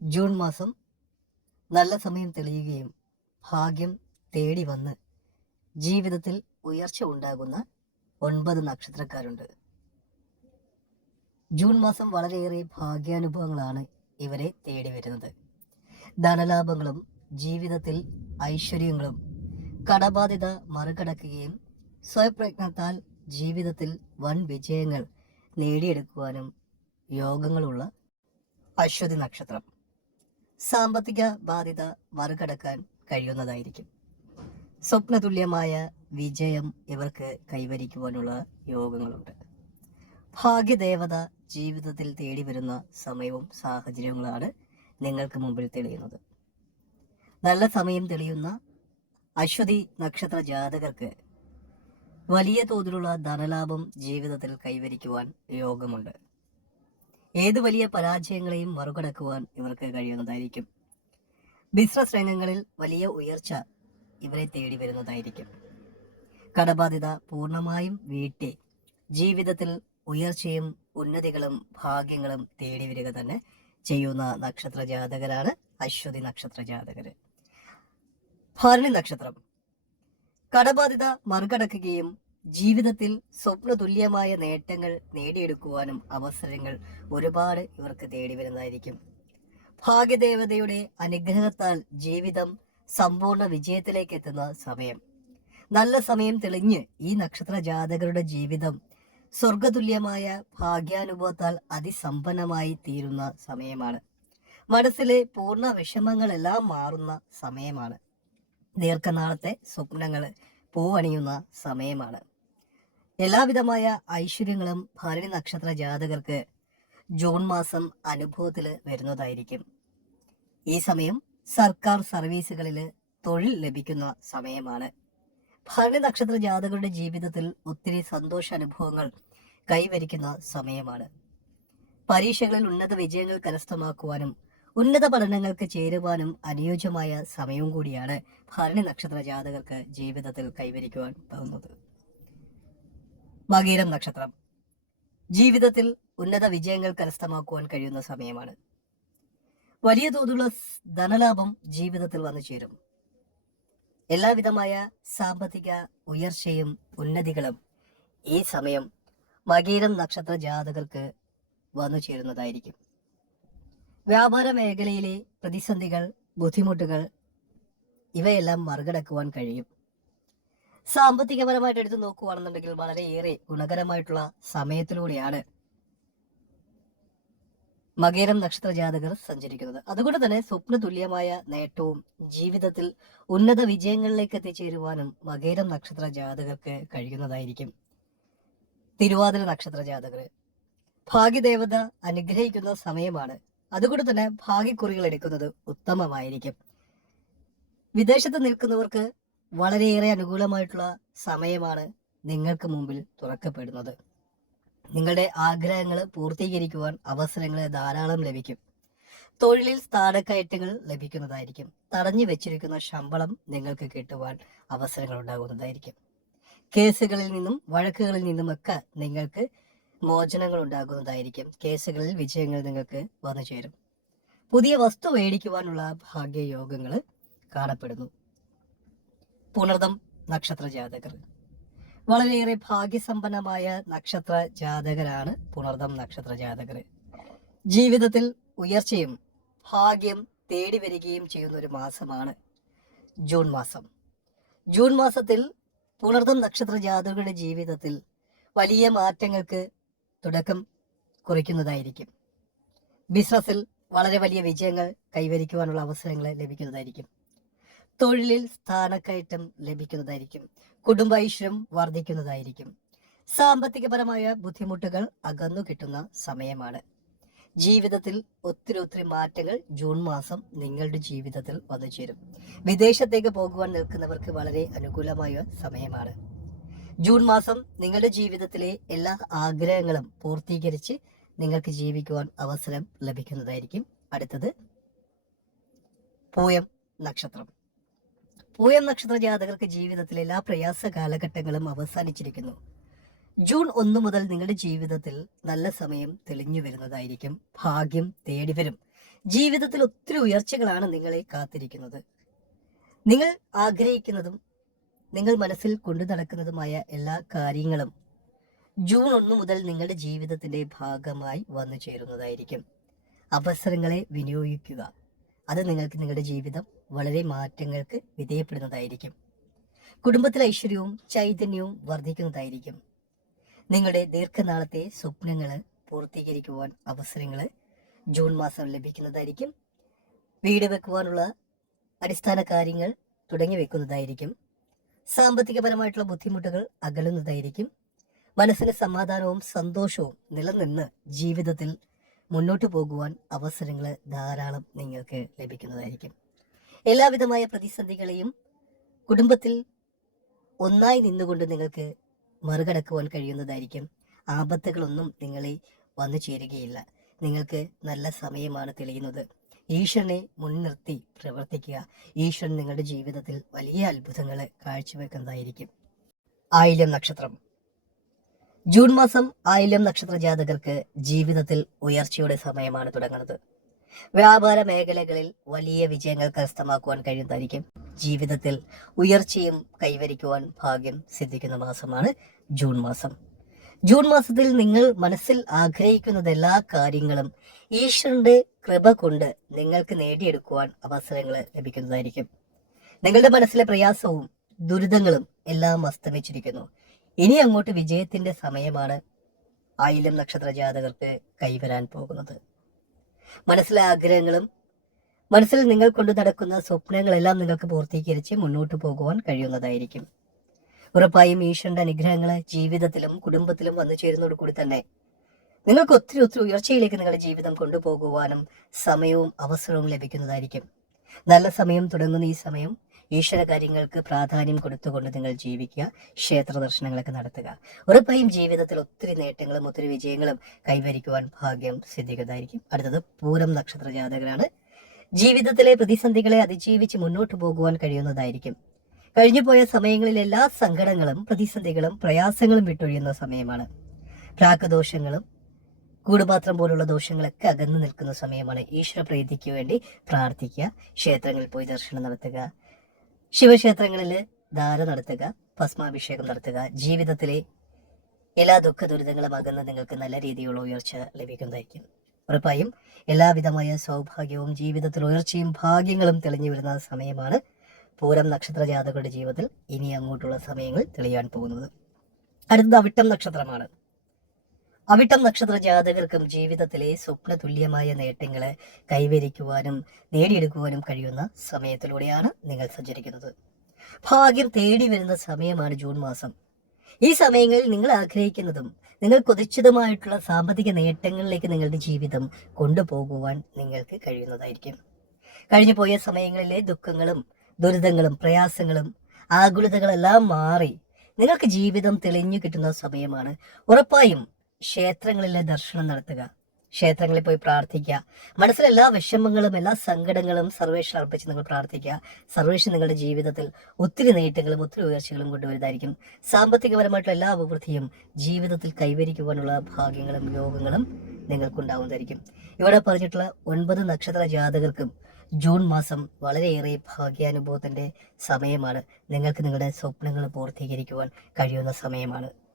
June മാസം നല്ല സമയം തെളിയുകയും ഭാഗ്യം തേടി വന്ന് ജീവിതത്തിൽ ഉയർച്ച ഉണ്ടാകുന്ന ഒൻപത് നക്ഷത്രക്കാരുണ്ട്. ജൂൺ മാസം വളരെയേറെ ഭാഗ്യാനുഭവങ്ങളാണ് ഇവരെ തേടി വരുന്നത്. ധനലാഭങ്ങളും ജീവിതത്തിൽ ഐശ്വര്യങ്ങളും കടബാധ്യത മറികടക്കുകയും സ്വയപ്രയത്നത്താൽ ജീവിതത്തിൽ വൻ വിജയങ്ങൾ നേടിയെടുക്കുവാനും യോഗങ്ങളുള്ള അശ്വതി നക്ഷത്രം. സാമ്പത്തിക ബാധ്യത മറികടക്കാൻ കഴിയുന്നതായിരിക്കും. സ്വപ്നതുല്യമായ വിജയം ഇവർക്ക് കൈവരിക്കുവാനുള്ള യോഗങ്ങളുണ്ട്. ഭാഗ്യദേവത ജീവിതത്തിൽ തേടി വരുന്ന സമയവും സാഹചര്യങ്ങളാണ് നിങ്ങൾക്ക് മുമ്പിൽ തെളിയുന്നത്. നല്ല സമയം തെളിയുന്ന അശ്വതി നക്ഷത്ര ജാതകർക്ക് വലിയ തോതിലുള്ള ധനലാഭം ജീവിതത്തിൽ കൈവരിക്കുവാൻ യോഗമുണ്ട്. ഏത് വലിയ പരാജയങ്ങളെയും മറികടക്കുവാൻ ഇവർക്ക് കഴിയുന്നതായിരിക്കും. ബിസിനസ് രംഗങ്ങളിൽ വലിയ ഉയർച്ച ഇവരെ തേടി വരുന്നതായിരിക്കും. കടബാധ്യത പൂർണമായും വീട്ടി. ജീവിതത്തിൽ ഉയർച്ചയും ഉന്നതികളും ഭാഗ്യങ്ങളും തേടി വരിക തന്നെ ചെയ്യുന്ന നക്ഷത്ര ജാതകരാണ് അശ്വതി നക്ഷത്ര ജാതകര്. ഭരണി നക്ഷത്രം. കടബാധ്യത മറികടക്കുകയും ജീവിതത്തിൽ സ്വപ്നതുല്യമായ നേട്ടങ്ങൾ നേടിയെടുക്കുവാനും അവസരങ്ങൾ ഒരുപാട് ഇവർക്ക് തേടി വരുന്നതായിരിക്കും ഭാഗ്യദേവതയുടെ അനുഗ്രഹത്താൽ ജീവിതം സമ്പൂർണ വിജയത്തിലേക്ക് എത്തുന്ന സമയം. നല്ല സമയം തെളിഞ്ഞ് ഈ നക്ഷത്ര ജാതകരുടെ ജീവിതം സ്വർഗതുല്യമായ ഭാഗ്യാനുഭവത്താൽ അതിസമ്പന്നമായി തീരുന്ന സമയമാണ്. മനസ്സിലെ പൂർണ വിഷമങ്ങളെല്ലാം മാറുന്ന സമയമാണ്. ദീർഘനാളത്തെ സ്വപ്നങ്ങൾ പൂവണിയുന്ന സമയമാണ്. എല്ലാവിധമായ ഐശ്വര്യങ്ങളും ഭരണി നക്ഷത്ര ജാതകർക്ക് ജൂൺ മാസം അനുഭവത്തിൽ വരുന്നതായിരിക്കും. ഈ സമയം സർക്കാർ സർവീസുകളിൽ തൊഴിൽ ലഭിക്കുന്ന സമയമാണ്. ഭരണി നക്ഷത്ര ജാതകരുടെ ജീവിതത്തിൽ ഒത്തിരി സന്തോഷ അനുഭവങ്ങൾ കൈവരിക്കുന്ന സമയമാണ്. പരീക്ഷകളിൽ ഉന്നത വിജയങ്ങൾ കരസ്ഥമാക്കുവാനും ഉന്നത പഠനങ്ങൾക്ക് ചേരുവാനും അനുയോജ്യമായ സമയവും കൂടിയാണ് ഭരണി നക്ഷത്ര ജാതകർക്ക് ജീവിതത്തിൽ കൈവരിക്കുവാൻ പോകുന്നത്. മകീരം നക്ഷത്രം. ജീവിതത്തിൽ ഉന്നത വിജയങ്ങൾ കരസ്ഥമാക്കുവാൻ കഴിയുന്ന സമയമാണ്. വലിയ തോതിലുള്ള ധനലാഭം ജീവിതത്തിൽ വന്നു ചേരും. എല്ലാവിധമായ സാമ്പത്തിക ഉയർച്ചയും ഉന്നതികളും ഈ സമയം മകീരം നക്ഷത്ര ജാതകർക്ക് വന്നു ചേരുന്നതായിരിക്കും. വ്യാപാര മേഖലയിലെ പ്രതിസന്ധികൾ ബുദ്ധിമുട്ടുകൾ ഇവയെല്ലാം മറികടക്കുവാൻ കഴിയും. സാമ്പത്തികപരമായിട്ട് എടുത്തു നോക്കുകയാണെന്നുണ്ടെങ്കിൽ വളരെയേറെ ഗുണകരമായിട്ടുള്ള സമയത്തിലൂടെയാണ് മകേരം നക്ഷത്ര ജാതകർ സഞ്ചരിക്കുന്നത്. അതുകൊണ്ട് തന്നെ സ്വപ്ന തുല്യമായ നേട്ടവും ജീവിതത്തിൽ ഉന്നത വിജയങ്ങളിലേക്ക് എത്തിച്ചേരുവാനും മകേരം നക്ഷത്ര ജാതകർക്ക് കഴിയുന്നതായിരിക്കും. തിരുവാതിര നക്ഷത്ര ജാതകർ. ഭാഗ്യദേവത അനുഗ്രഹിക്കുന്ന സമയമാണ്. അതുകൊണ്ട് തന്നെ ഭാഗ്യക്കുറികൾ എടുക്കുന്നത് ഉത്തമമായിരിക്കും. വിദേശത്ത് നിൽക്കുന്നവർക്ക് വളരെയേറെ അനുകൂലമായിട്ടുള്ള സമയമാണ് നിങ്ങൾക്ക് മുമ്പിൽ തുറക്കപ്പെടുന്നത്. നിങ്ങളുടെ ആഗ്രഹങ്ങൾ പൂർത്തീകരിക്കുവാൻ അവസരങ്ങൾ ധാരാളം ലഭിക്കും. തൊഴിലിൽ സ്ഥാനക്കയറ്റങ്ങൾ ലഭിക്കുന്നതായിരിക്കും. തടഞ്ഞു വെച്ചിരിക്കുന്ന ശമ്പളം നിങ്ങൾക്ക് കിട്ടുവാൻ അവസരങ്ങൾ ഉണ്ടാകുന്നതായിരിക്കും. കേസുകളിൽ നിന്നും വഴക്കുകളിൽ നിന്നുമൊക്കെ നിങ്ങൾക്ക് മോചനങ്ങൾ ഉണ്ടാകുന്നതായിരിക്കും. കേസുകളിൽ വിജയങ്ങൾ നിങ്ങൾക്ക് വന്നു ചേരും പുതിയ വസ്തു മേടിക്കുവാനുള്ള ഭാഗ്യയോഗങ്ങൾ കാണപ്പെടുന്നു. പുണർദം നക്ഷത്ര ജാതകർ വളരെയേറെ ഭാഗ്യസമ്പന്നമായ നക്ഷത്ര ജാതകരാണ് പുണർദം നക്ഷത്ര ജാതകർ ജീവിതത്തിൽ ഉയർച്ചയും ഭാഗ്യം തേടി വരികയും ചെയ്യുന്ന ഒരു മാസമാണ് ജൂൺ മാസം. ജൂൺ മാസത്തിൽ പുണർദം നക്ഷത്ര ജാതകരുടെ ജീവിതത്തിൽ വലിയ മാറ്റങ്ങൾക്ക് തുടക്കം കുറിക്കുന്നതായിരിക്കും. ബിസിനസ്സിൽ വളരെ വലിയ വിജയങ്ങൾ കൈവരിക്കുവാനുള്ള അവസരങ്ങൾ ലഭിക്കുന്നതായിരിക്കും. തൊഴിലിൽ സ്ഥാനക്കയറ്റം ലഭിക്കുന്നതായിരിക്കും. കുടുംബ കുടുംബൈശ്വര്യം വർദ്ധിക്കുന്നതായിരിക്കും. സാമ്പത്തികപരമായ ബുദ്ധിമുട്ടുകൾ അകന്നു കിട്ടുന്ന സമയമാണ്. ജീവിതത്തിൽ ഒത്തിരി ഒത്തിരി മാറ്റങ്ങൾ ജൂൺ മാസം നിങ്ങളുടെ ജീവിതത്തിൽ വന്നു ചേരും. വിദേശത്തേക്ക് പോകുവാൻ നിൽക്കുന്നവർക്ക് വളരെ അനുകൂലമായ സമയമാണ്. ജൂൺ മാസം നിങ്ങളുടെ ജീവിതത്തിലെ എല്ലാ ആഗ്രഹങ്ങളും പൂർത്തീകരിച്ച് നിങ്ങൾക്ക് ജീവിക്കുവാൻ അവസരം ലഭിക്കുന്നതായിരിക്കും. അടുത്തത് പൂയം നക്ഷത്രം. പൂയം നക്ഷത്ര ജാതകർക്ക് ജീവിതത്തിലെ എല്ലാ പ്രയാസ കാലഘട്ടങ്ങളും അവസാനിച്ചിരിക്കുന്നു. ജൂൺ ഒന്ന് മുതൽ നിങ്ങളുടെ ജീവിതത്തിൽ നല്ല സമയം തെളിഞ്ഞു വരുന്നതായിരിക്കും. ഭാഗ്യം തേടി വരും. ജീവിതത്തിൽ ഒത്തിരി ഉയർച്ചകളാണ് നിങ്ങളെ കാത്തിരിക്കുന്നത്. നിങ്ങൾ ആഗ്രഹിക്കുന്നതും നിങ്ങൾ മനസ്സിൽ കൊണ്ടു നടക്കുന്നതുമായ എല്ലാ കാര്യങ്ങളും ജൂൺ ഒന്ന് മുതൽ നിങ്ങളുടെ ജീവിതത്തിന്റെ ഭാഗമായി വന്നു ചേരുന്നതായിരിക്കും. അവസരങ്ങളെ വിനിയോഗിക്കുക. അത് നിങ്ങൾക്ക് നിങ്ങളുടെ ജീവിതം വളരെ മാറ്റങ്ങൾക്ക് വിധേയപ്പെടുന്നതായിരിക്കും. കുടുംബത്തിലെ ഐശ്വര്യവും ചൈതന്യവും വർദ്ധിക്കുന്നതായിരിക്കും നിങ്ങളുടെ ദീർഘനാളത്തെ സ്വപ്നങ്ങൾ പൂർത്തീകരിക്കുവാൻ അവസരങ്ങൾ ജൂൺ മാസം ലഭിക്കുന്നതായിരിക്കും. വീട് വെക്കുവാനുള്ള അടിസ്ഥാന കാര്യങ്ങൾ തുടങ്ങി വെക്കുന്നതായിരിക്കും. സാമ്പത്തികപരമായിട്ടുള്ള ബുദ്ധിമുട്ടുകൾ അകലുന്നതായിരിക്കും. മനസ്സിന് സമാധാനവും സന്തോഷവും നിലനിന്ന് ജീവിതത്തിൽ മുന്നോട്ട് പോകുവാൻ അവസരങ്ങൾ ധാരാളം നിങ്ങൾക്ക് ലഭിക്കുന്നതായിരിക്കും. എല്ലാവിധമായ പ്രതിസന്ധികളെയും കുടുംബത്തിൽ ഒന്നായി നിന്നുകൊണ്ട് നിങ്ങൾക്ക് മറികടക്കുവാൻ കഴിയുന്നതായിരിക്കും. ആപത്തുകളൊന്നും നിങ്ങളെ വന്നു ചേരുകയില്ല. നിങ്ങൾക്ക് നല്ല സമയമാണ് തെളിയുന്നത്. ഈശ്വരനെ മുൻനിർത്തി പ്രവർത്തിക്കുക. ഈശ്വരൻ നിങ്ങളുടെ ജീവിതത്തിൽ വലിയ അത്ഭുതങ്ങൾ കാഴ്ചവെക്കുന്നതായിരിക്കും. ആയില്യം നക്ഷത്രം. ജൂൺ മാസം ആയില്യം നക്ഷത്ര ജാതകർക്ക് ജീവിതത്തിൽ ഉയർച്ചയുടെ സമയമാണ് തുടങ്ങുന്നത്. വ്യാപാര മേഖലകളിൽ വലിയ വിജയങ്ങൾ കരസ്ഥമാക്കുവാൻ കഴിയുന്നതായിരിക്കും. ജീവിതത്തിൽ ഉയർച്ചയും കൈവരിക്കുവാൻ ഭാഗ്യം സിദ്ധിക്കുന്ന മാസമാണ് ജൂൺ മാസം. ജൂൺ മാസത്തിൽ നിങ്ങൾ മനസ്സിൽ ആഗ്രഹിക്കുന്നത് എല്ലാ കാര്യങ്ങളും ഈശ്വരന്റെ കൃപ കൊണ്ട് നിങ്ങൾക്ക് നേടിയെടുക്കുവാൻ അവസരങ്ങൾ ലഭിക്കുന്നതായിരിക്കും. നിങ്ങളുടെ മനസ്സിലെ പ്രയാസവും ദുരിതങ്ങളും എല്ലാം അസ്തമിച്ചിരിക്കുന്നു. ഇനി അങ്ങോട്ട് വിജയത്തിന്റെ സമയമാണ് ആയിലം നക്ഷത്ര ജാതകർക്ക് കൈവരാൻ പോകുന്നത്. മനസ്സിലെ ആഗ്രഹങ്ങളും മനസ്സിൽ നിങ്ങൾ കൊണ്ടു നടക്കുന്ന സ്വപ്നങ്ങളെല്ലാം നിങ്ങൾക്ക് പൂർത്തീകരിച്ച് മുന്നോട്ട് പോകുവാൻ കഴിയുന്നതായിരിക്കും. ഉറപ്പായും ഈശ്വരന്റെ അനുഗ്രഹങ്ങൾ ജീവിതത്തിലും കുടുംബത്തിലും വന്നു ചേരുന്നതോടുകൂടി തന്നെ നിങ്ങൾക്ക് ഒത്തിരി ഒത്തിരി ഉയർച്ചയിലേക്ക് നിങ്ങളുടെ ജീവിതം കൊണ്ടുപോകുവാനും സമയവും അവസരവും ലഭിക്കുന്നതായിരിക്കും. നല്ല സമയം തുടങ്ങുന്ന ഈ സമയം ഈശ്വര കാര്യങ്ങൾക്ക് പ്രാധാന്യം കൊടുത്തുകൊണ്ട് നിങ്ങൾ ജീവിക്കുക ക്ഷേത്ര ദർശനങ്ങളൊക്കെ നടത്തുക. ഉറപ്പായും ജീവിതത്തിൽ ഒത്തിരി നേട്ടങ്ങളും ഒത്തിരി വിജയങ്ങളും കൈവരിക്കുവാൻ ഭാഗ്യം സിദ്ധികതായിരിക്കും അടുത്തത് പൂരം നക്ഷത്ര ജാതകരാണ്. ജീവിതത്തിലെ പ്രതിസന്ധികളെ അതിജീവിച്ച് മുന്നോട്ട് പോകുവാൻ കഴിയുന്നതായിരിക്കും. കഴിഞ്ഞുപോയ സമയങ്ങളിൽ എല്ലാ സങ്കടങ്ങളും പ്രതിസന്ധികളും പ്രയാസങ്ങളും വിട്ടൊഴിയുന്ന സമയമാണ്. പ്രാക്കദോഷങ്ങളും കൂടുപാത്രം പോലുള്ള ദോഷങ്ങളൊക്കെ അകന്നു നിൽക്കുന്ന സമയമാണ്. ഈശ്വര പ്രീതിക്ക് വേണ്ടി പ്രാർത്ഥിക്കുക ക്ഷേത്രങ്ങളിൽ പോയി ദർശനം നടത്തുക ശിവക്ഷേത്രങ്ങളിൽ ധാര നടത്തുക ഭസ്മാഭിഷേകം നടത്തുക ജീവിതത്തിലെ എല്ലാ ദുഃഖ ദുരിതങ്ങളും അകന്ന് നിങ്ങൾക്ക് നല്ല രീതിയിലുള്ള ഉയർച്ച ലഭിക്കുന്നതായിരിക്കും. ഉറപ്പായും എല്ലാവിധമായ സൗഭാഗ്യവും ജീവിതത്തിൽ ഉയർച്ചയും ഭാഗ്യങ്ങളും തെളിഞ്ഞു വരുന്ന സമയമാണ് പൂരം നക്ഷത്ര ജാതകരുടെ ജീവിതത്തിൽ ഇനി അങ്ങോട്ടുള്ള സമയങ്ങൾ തെളിയാൻ പോകുന്നത്. അടുത്തത് അവിട്ടം നക്ഷത്രമാണ്. അവിട്ടം നക്ഷത്ര ജാതകർക്കും ജീവിതത്തിലെ സ്വപ്ന തുല്യമായ നേട്ടങ്ങളെ കൈവരിക്കുവാനും നേടിയെടുക്കുവാനും കഴിയുന്ന സമയത്തിലൂടെയാണ് നിങ്ങൾ സഞ്ചരിക്കുന്നത്. ഭാഗ്യം തേടി വരുന്ന സമയമാണ് ജൂൺ മാസം. ഈ സമയങ്ങളിൽ നിങ്ങൾ ആഗ്രഹിക്കുന്നതും നിങ്ങൾ കൊതിച്ചതുമായിട്ടുള്ള സാമ്പത്തിക നേട്ടങ്ങളിലേക്ക് നിങ്ങളുടെ ജീവിതം കൊണ്ടുപോകുവാൻ നിങ്ങൾക്ക് കഴിയുന്നതായിരിക്കും. കഴിഞ്ഞു പോയ സമയങ്ങളിലെ ദുഃഖങ്ങളും ദുരിതങ്ങളും പ്രയാസങ്ങളും ആകുലതകളെല്ലാം മാറി നിങ്ങൾക്ക് ജീവിതം തെളിഞ്ഞു കിട്ടുന്ന സമയമാണ്. ഉറപ്പായും ക്ഷേത്രങ്ങളിലെ ദർശനം നടത്തുക ക്ഷേത്രങ്ങളിൽ പോയി പ്രാർത്ഥിക്കുക. മനസ്സിലെ എല്ലാ വിഷമങ്ങളും എല്ലാ സങ്കടങ്ങളും സർവേഷൻ അർപ്പിച്ച് നിങ്ങൾ പ്രാർത്ഥിക്കുക. സർവേഷൻ നിങ്ങളുടെ ജീവിതത്തിൽ ഒത്തിരി നേട്ടങ്ങളും ഒത്തിരി ഉയർച്ചകളും കൊണ്ടുവരുന്നതായിരിക്കും. സാമ്പത്തികപരമായിട്ടുള്ള എല്ലാ അഭിവൃദ്ധിയും ജീവിതത്തിൽ കൈവരിക്കുവാനുള്ള ഭാഗ്യങ്ങളും യോഗങ്ങളും നിങ്ങൾക്കുണ്ടാവുന്നതായിരിക്കും. ഇവിടെ പറഞ്ഞിട്ടുള്ള ഒൻപത് നക്ഷത്ര ജാതകർക്കും ജൂൺ മാസം വളരെയേറെ ഭാഗ്യാനുഭവത്തിന്റെ സമയമാണ്. നിങ്ങൾക്ക് നിങ്ങളുടെ സ്വപ്നങ്ങൾ പൂർത്തീകരിക്കുവാൻ കഴിയുന്ന സമയമാണ്.